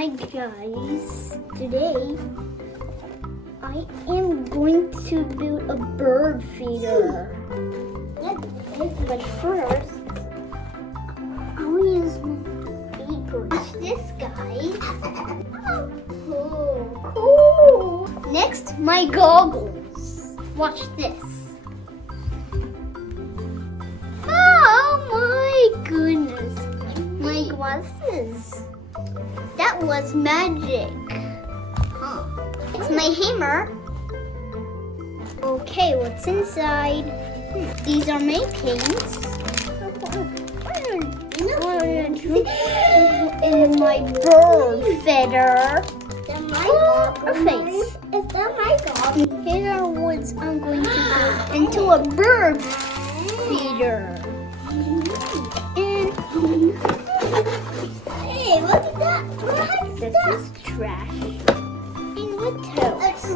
Hi guys, today I am going to build a bird feeder. But first, I'll use my paper. Watch this, guys. Oh, cool. Next, my goggles. Watch this. Oh my goodness, my glasses. That was magic. Huh. It's my hammer. Okay, what's inside? These are my paints. In my bird feather. A face. Is that my dog? Here are woods I'm going to go into a bird feeder. And hey, look at that. This is trash. And what else?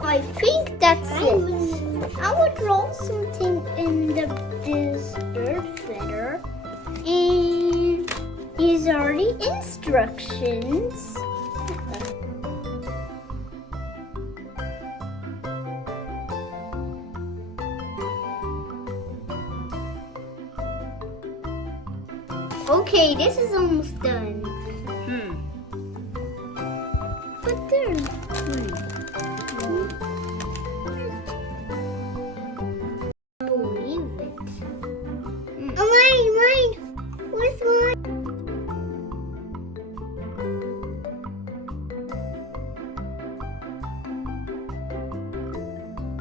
I think that's it. I will draw something in this bird feather. And these are the instructions. Okay, this is almost done. But there's believe it. Oh, mine. Where's mine?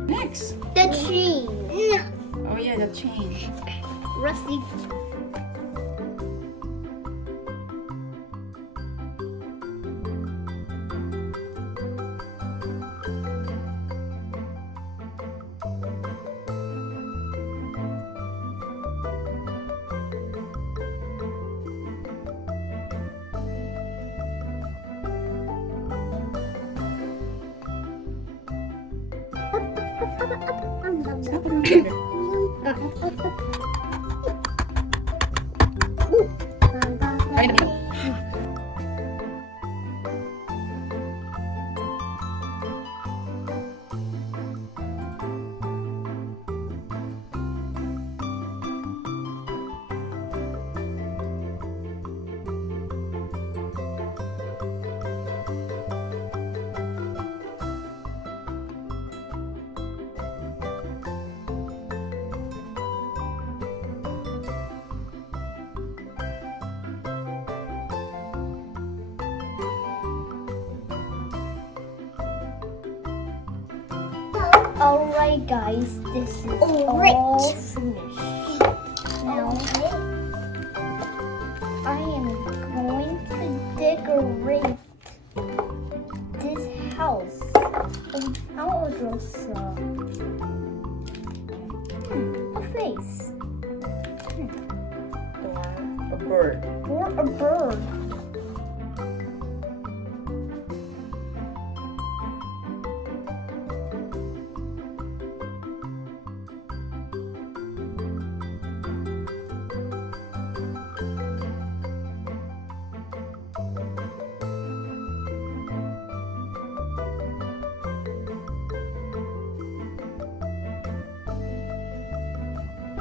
Next. The chain. Oh yeah, the chain. Rusty. Right in the middle. Alright guys, this is all finished. Now, I am going to decorate this house. I'll draw a face. Or a bird. Or a bird.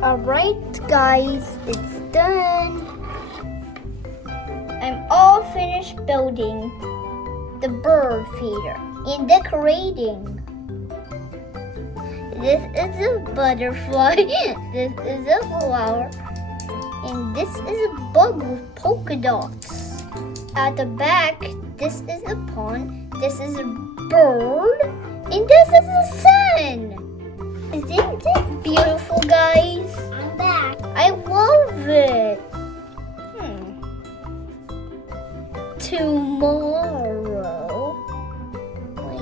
Alright guys, it's done. I'm all finished building the bird feeder and decorating. This is a butterfly, this is a flower, and this is a bug with polka dots. At the back, this is a pond, this is a bird, and this is the sun. Isn't it beautiful, guys? I'm back. I love it. Tomorrow, we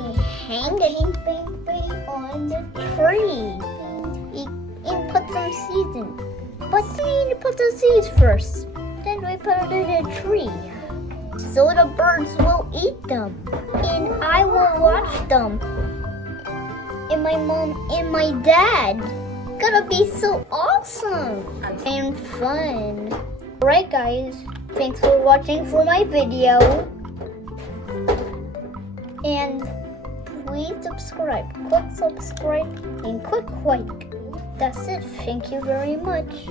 hang the baby on the tree and put some seeds in. But we need to put the seeds first. Then we put it in a tree. So the birds will eat them. And I will watch them. And my mom and my dad. Gonna be so awesome and fun. Alright guys, Thanks for watching for my video. And please subscribe. Click subscribe and click like. That's it. Thank you very much.